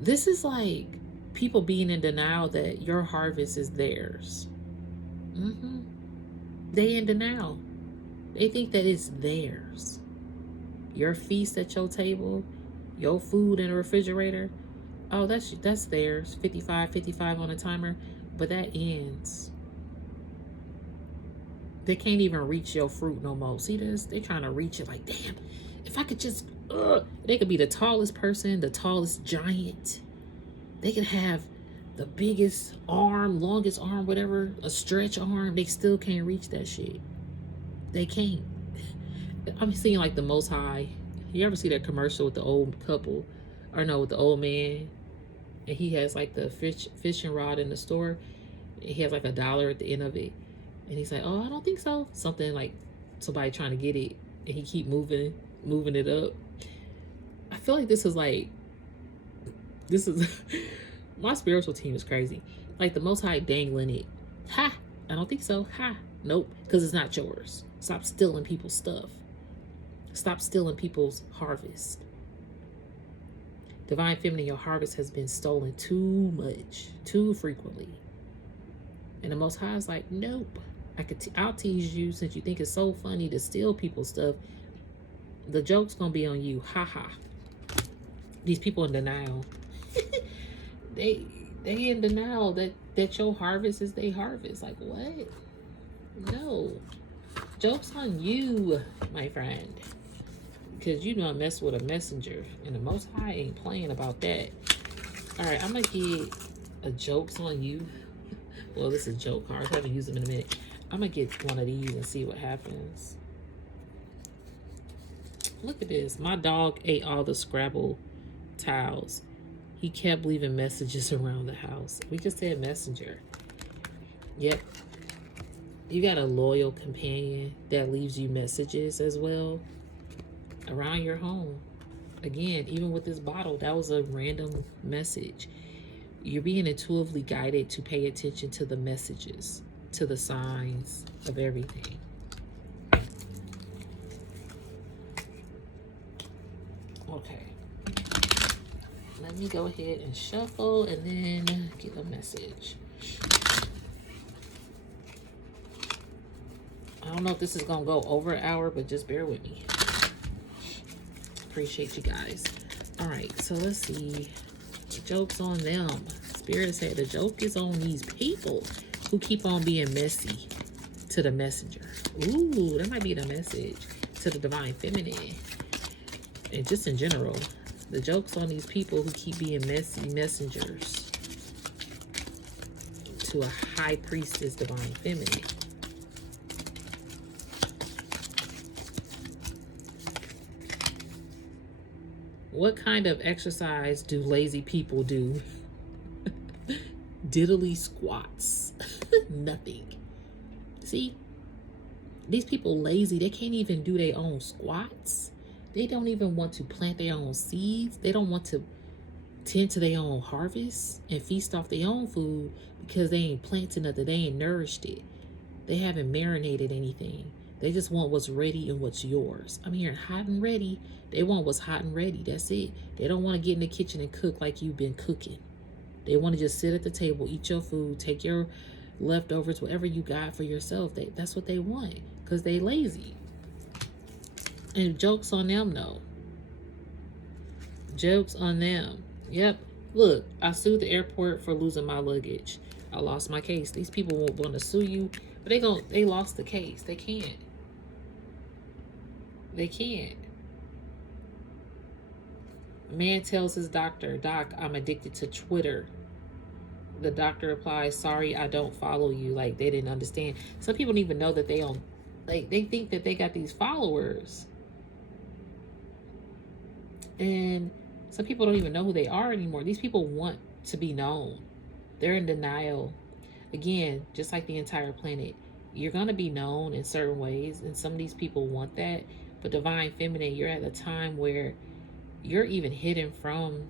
This is like people being in denial that your harvest is theirs. They in denial. They think that it's theirs. Your feast at your table, your food in the refrigerator, oh, that's theirs. 55 on a timer, but that ends. They can't even reach your fruit no more. See this? They trying to reach it like, damn, if I could just, they could be the tallest person, the tallest giant. They could have the biggest arm, longest arm, whatever, a stretch arm. They still can't reach that shit. They can't. I'm seeing like the Most High. You ever see that commercial with the old couple, or no, with the old man, and he has like the fishing rod in the store. He has like $1 at the end of it, and he's like, "Oh, I don't think so." Something like somebody trying to get it, and he keep moving it up. I feel like this is my spiritual team is crazy. Like the Most High dangling it. Ha! I don't think so. Ha! Nope, because it's not yours. Stop stealing people's stuff. Stop stealing people's harvest. Divine Feminine, your harvest has been stolen too much, too frequently. And the Most High is like, nope. I'll tease you since you think it's so funny to steal people's stuff. The joke's gonna be on you. Ha ha. These people in denial. they in denial that your harvest is their harvest. Like what? No. Joke's on you, my friend. Because you don't mess with a messenger. And the Most High ain't playing about that. Alright, I'm going to get a joke's on you. Well, this is joke cards. I haven't used them in a minute. I'm going to get one of these and see what happens. Look at this. My dog ate all the Scrabble tiles. He kept leaving messages around the house. We just said messenger. Yep. You got a loyal companion that leaves you messages as well around your home. Again, even with this bottle, that was a random message. You're being intuitively guided to pay attention to the messages, to the signs of everything. Okay. Let me go ahead and shuffle and then get a message. I don't know if this is going to go over an hour, but just bear with me. Appreciate you guys. All right, so let's see. The joke's on them. Spirit said the joke is on these people who keep on being messy to the messenger. Ooh, that might be the message to the Divine Feminine. And just in general, the joke's on these people who keep being messy messengers to a High Priestess Divine Feminine. What kind of exercise do lazy people do? Diddly squats. Nothing. See? These people lazy. They can't even do their own squats. They don't even want to plant their own seeds. They don't want to tend to their own harvest and feast off their own food because they ain't planted nothing. They ain't nourished it. They haven't marinated anything. They just want what's ready and what's yours. I'm hearing hot and ready. They want what's hot and ready. That's it. They don't want to get in the kitchen and cook like you've been cooking. They want to just sit at the table, eat your food, take your leftovers, whatever you got for yourself. That's what they want because they lazy. And joke's on them, though. Joke's on them. Yep. Look, I sued the airport for losing my luggage. I lost my case. These people won't want to sue you, but they lost the case. They can't. They can't. A man tells his doctor, "Doc, I'm addicted to Twitter." The doctor replies, sorry, I don't follow you. Like, they didn't understand. Some people don't even know that they don't, like, they think that they got these followers. And some people don't even know who they are anymore. These people want to be known. They're in denial. Again, just like the entire planet, you're going to be known in certain ways. And some of these people want that. But Divine Feminine, you're at a time where you're even hidden from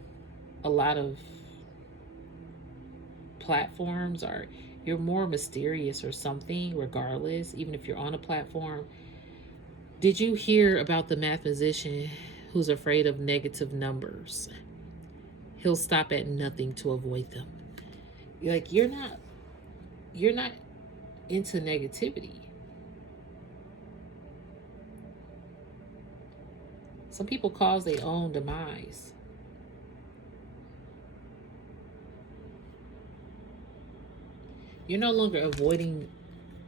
a lot of platforms, or you're more mysterious or something, regardless, even if you're on a platform. Did you hear about the mathematician who's afraid of negative numbers? He'll stop at nothing to avoid them. Like, you're not into negativity. Some people cause their own demise. You're no longer avoiding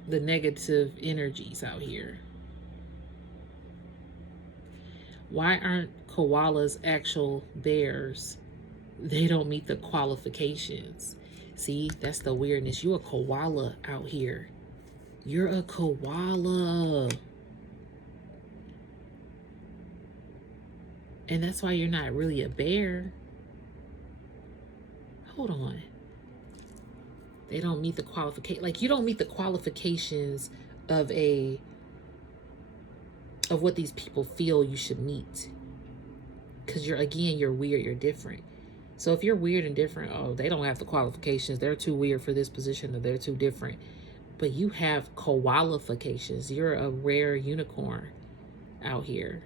the negative energies out here. Why aren't koalas actual bears? They don't meet the qualifications. See, that's the weirdness. You're a koala out here. You're a koala. And that's why you're not really a bear. Hold on. They don't meet the qualification. Like, you don't meet the qualifications of what these people feel you should meet. Because you're weird, you're different. So if you're weird and different, oh, they don't have the qualifications. They're too weird for this position, or they're too different. But you have qualifications. You're a rare unicorn out here.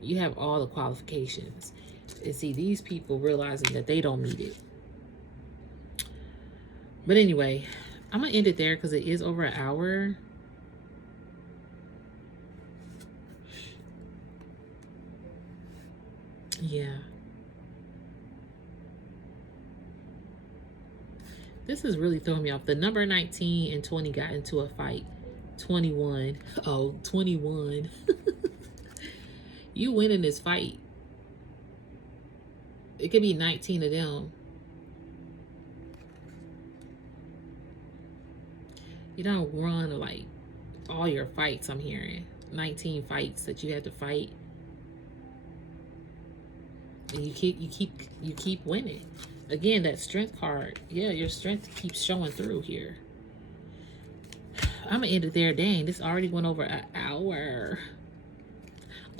You have all the qualifications. And see, these people realizing that they don't meet it. But anyway, I'm going to end it there because it is over an hour. Yeah. This is really throwing me off. The number 19 and 20 got into a fight. 21. Oh, 21. You win in this fight. It could be 19 of them. You don't run like all your fights, I'm hearing. 19 fights that you had to fight. And you keep winning. Again, that strength card. Yeah, your strength keeps showing through here. I'm gonna end it there. Dang, this already went over an hour.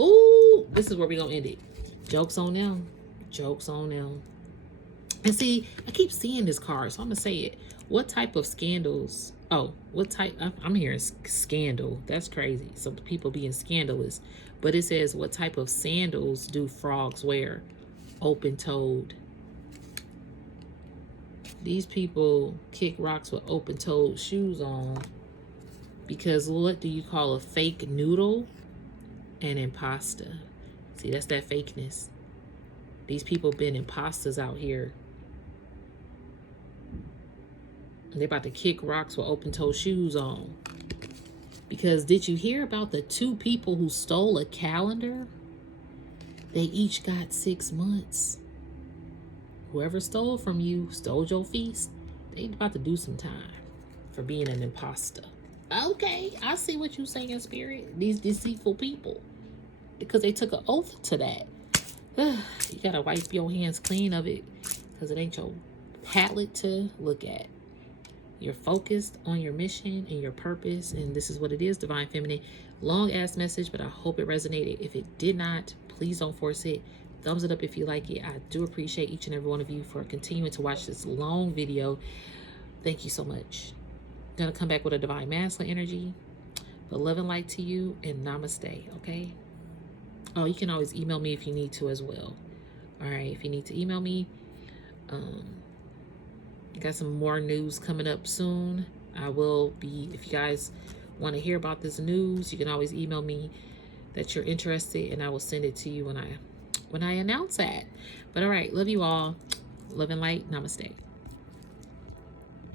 Ooh, this is where we're gonna end it. Joke's on them. Joke's on them. And see, I keep seeing this card, so I'm gonna say it. What type of scandals? Oh, what type? I'm hearing scandal. That's crazy. Some people being scandalous. But it says, what type of sandals do frogs wear? Open-toed. These people kick rocks with open-toed shoes on. Because what do you call a fake noodle? An imposter. See, that's that fakeness. These people been imposters out here. They're about to kick rocks with open-toe shoes on. Because did you hear about the 2 people who stole a calendar? They each got 6 months. Whoever stole from you, stole your feast, they about to do some time for being an imposter. Okay, I see what you're saying, Spirit. These deceitful people. Because they took an oath to that. You gotta wipe your hands clean of it. Because it ain't your palette to look at. You're focused on your mission and your purpose, and this is what it is, Divine Feminine. Long ass message, but I hope it resonated. If it did not, please don't force it. Thumbs it up if you like it. I do appreciate each and every one of you for continuing to watch this long video. Thank you so much. I'm gonna come back with a Divine Masculine energy. But love and light to you, and namaste, okay? Oh, you can always email me if you need to as well. All right, if you need to email me, got some more news coming up soon. I will be, if you guys want to hear about this news, you can always email me that you're interested, and I will send it to you when I announce that. But all right, love you all. Love and light. Namaste.